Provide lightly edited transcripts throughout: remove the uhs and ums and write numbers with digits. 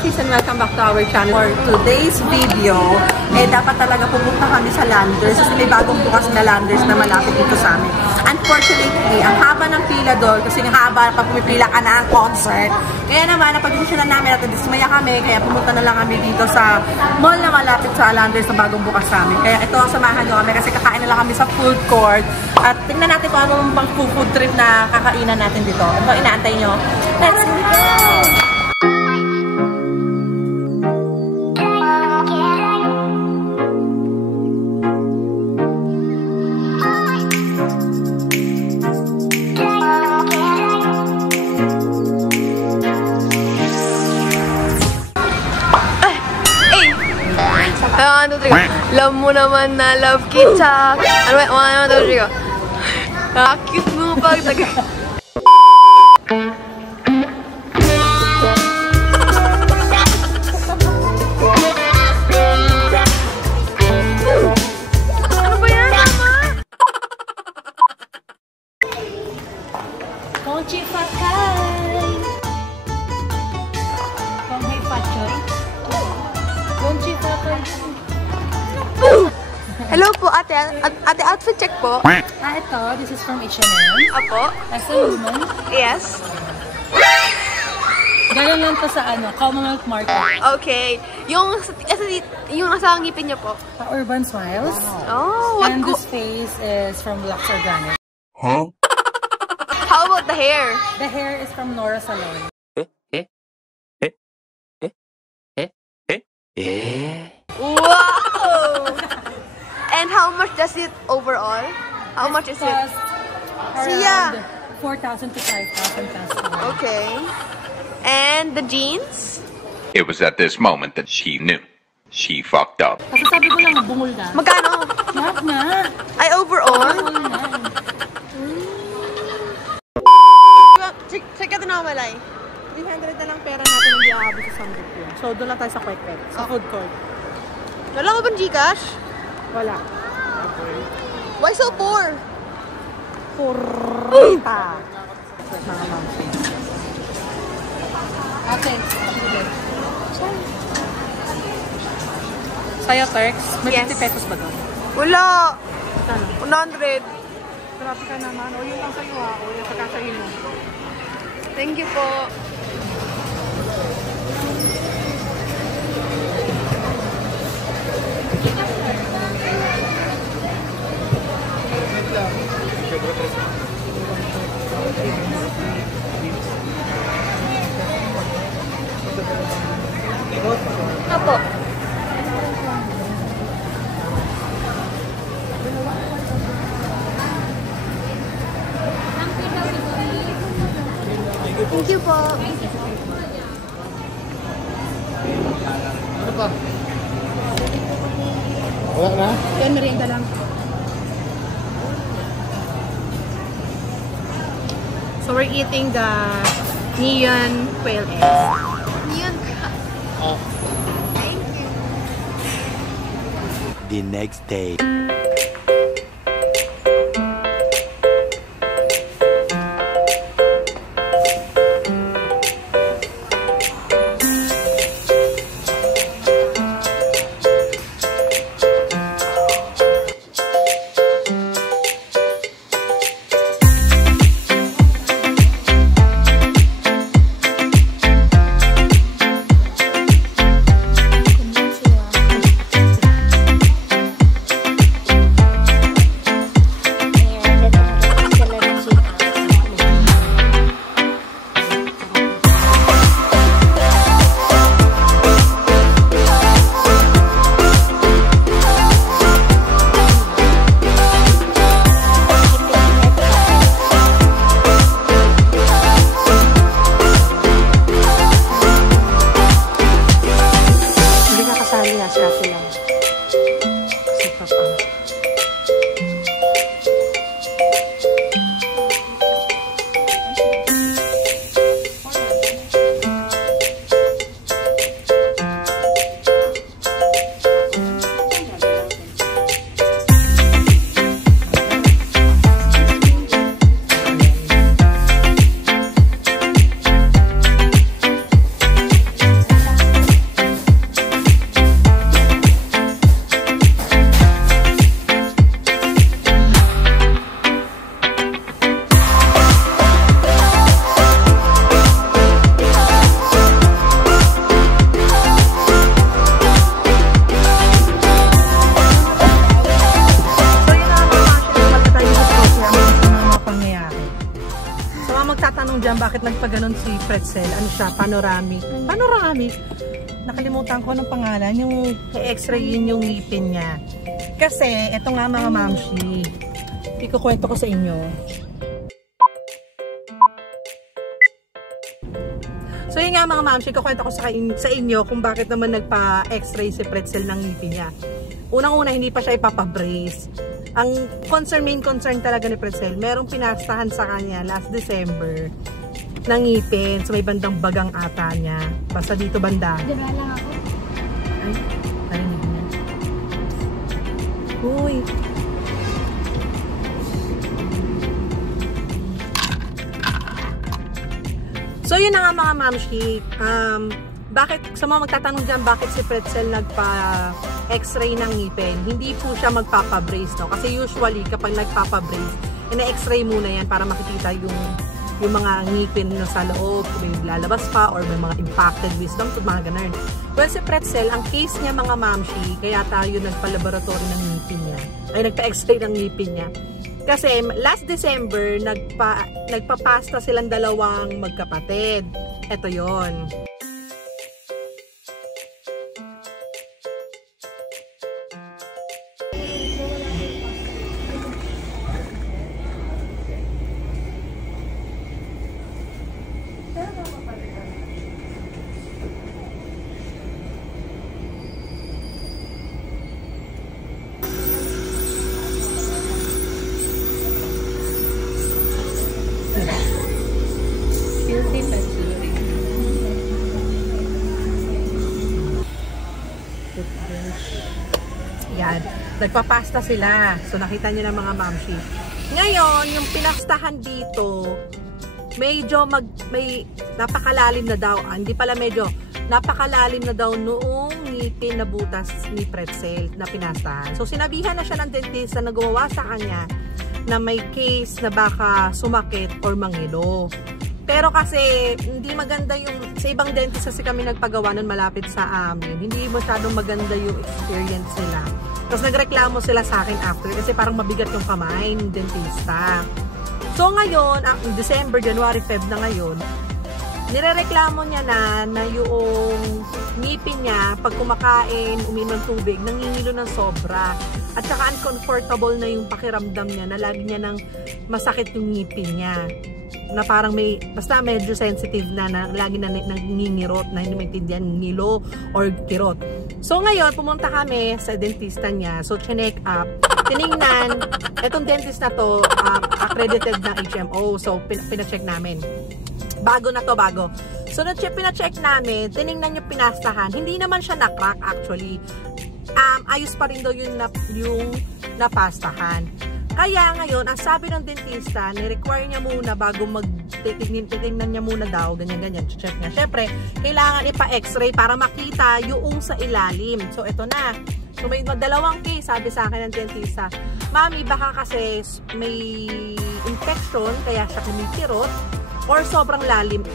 Sis, and welcome back to our channel. For today's video, dapat talaga pupunta kami sa Landers kasi may bagong bukas na Landers na malapit dito sa amin. Unfortunately, ang haba ng pila doon kasi ang haba pag pumipila ka na ang concert. Kaya naman, napag-desisyonan namin at dismaya kami, kaya pumunta na lang kami dito sa mall na malapit sa Landers na bagong bukas sa amin. Kaya ito ang samahan nyo kami kasi kakain na lang kami sa food court at tingnan natin kung anong pang food trip na kakainan natin dito. Ano inaantay nyo? Let's go! Love mo naman na love kita. Ano ba? Ano ba? Ano ba? Cute mo pag taga. Ano ba yan, Mama? Conchi Fakay. Conchi Pachoy. Conchi Fakay. Hello po, ate. Ate, outfit check po. Ito. This is from H&M. Apo? As a woman. Yes. Galing lang to sa Commonwealth Market. Okay. Yung nasa ngipin niyo po. Urban Smiles. Oh, what And this face is from Lux Organic. Huh? How about the hair? The hair is from Nora Salon. Wow! And how much does it overall? How much is it? Cost Siya. around 4,000 to 5,000 pesos. Okay. And the jeans? It was at this moment that she knew. She fucked up. Kasi sabi ko lang, bungol ka. Magkano? Lahat na. Ay, overall? Bungol na. Check natin na malay. 300 na lang pera natin hindi aabot sa Sambuc yun. So, doon lang tayo sa Kwek-Kwek, sa food court. Wala ko bang Gcash? Wala. Why so poor? Purita. Okay. Sa'yo, Turks, may Yes. 50 pesos ba doon? Wala. Saan? 100. Grabe ka naman. O, yun lang sa'yo ha. O, yung pagkasahin mo. Thank you po. Apo. Thank you po. Ano pa? Wala na? Yan, merienda lang. So, we're eating the neon quail eggs. Neon. Oh. Thank you. The next day. bakit nagpaganon si Pretzel. Ano siya? Panoramic. Panoramic? Nakalimutan ko ng pangalan. Yung x-ray yun yung ngipin niya. Kasi, eto nga mga mamshi. Ikukwento ko sa inyo. So yun nga mga mamshi, ikukwento ko sa inyo kung bakit naman nagpa-x-ray si Pretzel ng ngipin niya. Unang-una, hindi pa siya ipapabrace. Ang main concern talaga ni Pretzel, merong pinastahan sa kanya last December ng ngipin. So may bandang bagang ata niya. Basta dito banda. Diba lang ako? Ay, narinig niya. Uy. So yun na nga mga mamshi, bakit, sa mga magtatanong dyan, bakit si Pretzel nagpa-x-ray ng ngipin? Hindi po siya magpapabrace, no? Kasi usually, kapag nagpapabrace, ina-x-ray muna yan para makikita yung mga ngipin na sa loob, may lalabas pa, or may mga impacted wisdom, mga ganun. Well, si Pretzel, ang case niya mga mamshi, kaya tayo nagpa-laboratory ng ngipin niya, ay nagpa-x-ray ng ngipin niya. Kasi last December, nagpapasta silang dalawang magkapatid. Ito yon. Yan. Nagpapasta sila. So, nakita niyo ng mga mamshi. Ngayon, yung pinastahan dito, medyo may napakalalim na daw. Hindi pala medyo, napakalalim na daw noong ngipin na butas ni Pretzel na pinastahan. So, sinabihan na siya ng dentista na gumawa sa kanya na may case na baka sumakit or mangilo. Pero kasi, hindi maganda yung, sa ibang dentist kasi kami nagpagawa nun malapit sa amin. Hindi masyadong maganda yung experience nila. Tapos nagreklamo sila sa akin after kasi parang mabigat yung kamay ng dentista. So ngayon, December, January, Feb na ngayon, nirereklamo niya na yung ngipin niya, pag kumakain, uminom ng tubig, nangingilo ng sobra. At saka uncomfortable na yung pakiramdam niya, na lagi niya nang masakit yung ngipin niya. Na parang may, basta medyo sensitive na lagi na nangingirot, na hindi maintindihan ngilo or kirot. So ngayon, pumunta kami sa dentista niya. So, check up. Tiningnan, etong dentist na to, accredited ng HMO. So, pinacheck namin. Bago na to, bago. So, pinacheck namin, tiningnan yung pinastahan. Hindi naman siya na-crack actually. Ayos pa rin daw yung napastahan. Kaya ngayon, ang sabi ng dentista, ni-require niya muna bago titignan niya muna daw, ganyan-ganyan, check niya. Siyempre, kailangan ipa-x-ray para makita yung sa ilalim. So, ito na. So, may dalawang case, sabi sa akin ng dentista, Mami, baka kasi may infection, kaya siya kumikirot, or sobrang lalim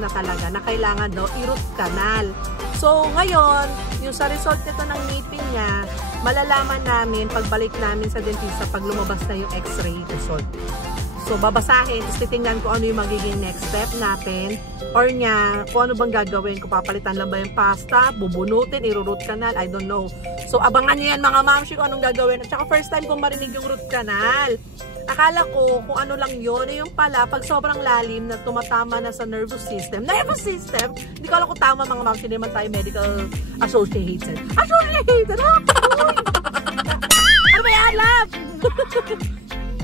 na talaga, na kailangan daw i-root canal. So, ngayon, yung sa result nito ng ngipin niya, malalaman namin pagbalik namin sa dentista pag lumabas na yung x-ray result. So, babasahin, tapos titingnan ko ano yung magiging next step natin, or niya, kung ano bang gagawin, kung papalitan lang ba yung pasta, bubunutin, i-root canal, I don't know. So, abangan niyo yan mga mamshi kung anong gagawin. At saka first time kong marinig yung root canal. Akala ko kung ano lang yun, yung pala, pag sobrang lalim na tumatama na sa nervous system, hindi ko alam kung tama mga mamshi, naman tayo medical associated. Ano ba yan, love?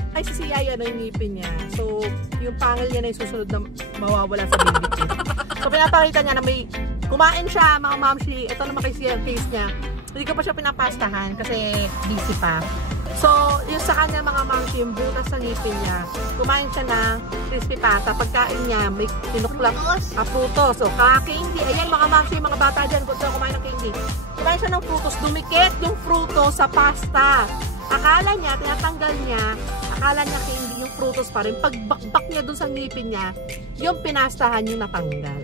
Ay, si Siya yan ang ngipin niya. So, yung pangil niya na yung susunod na mawawala sa baby teeth. So, pinapakita niya na may kumain siya, mga mamshi. Ito naman kay Siya, case niya. Hindi ko pa siya pinapastahan kasi busy pa. So, yung sa kanya mga mamshi, yung butas sa ngipin niya, kumain siya ng crispy pata. Pagkain niya, may tinuklap prutos. So, candy. Ayan mga mamshi, mga bata dyan, kung saan kumain ng candy. Kumain siya ng prutos, dumikit yung prutos sa pasta. Akala niya, tinatanggal niya, akala niya candy yung prutos pa rin. Pagbakbak niya dun sa ngipin niya, yung pinastahan yung natanggal.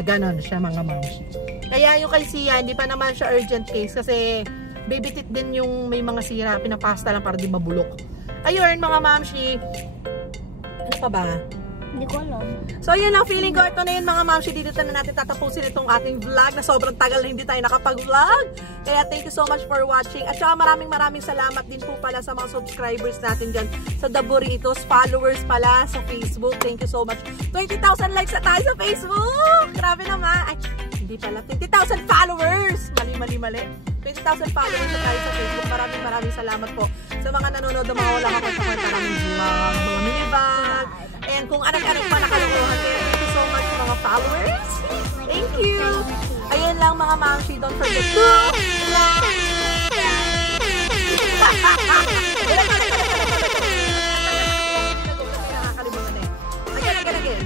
Ganon siya mga mamshi. Kaya yung kay Siya, hindi pa naman siya urgent case kasi baby teeth din yung may mga sira, pinapasta lang para di mabulok. Ayun mga mamshi, ano pa ba? Hindi ko alam. So yun lang, feeling ko ito na yun mga mamshi, dito na natin tatapusin itong ating vlog na sobrang tagal na hindi tayo nakapag-vlog. Kaya thank you so much for watching. At saka maraming salamat din po pala sa mga subscribers natin dyan sa The Burritos, followers pala sa Facebook. Thank you so much. 20,000 likes na tayo sa Facebook! Grabe naman! Ay, hindi pala. 20,000 followers! Mali. 20,000 followers na tayo sa Facebook. Maraming salamat po sa mga nanonood na mga wala kakwenta namin vlog, mga minibag, and kung anak-anak pa nakaluluhan. Thank you so much mga followers. Thank you. Ayun lang mga mamshi. Don't forget to Again.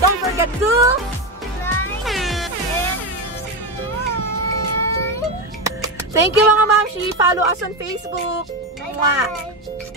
Don't forget to Thank you mga mamshi. Follow us on Facebook. Bye-bye.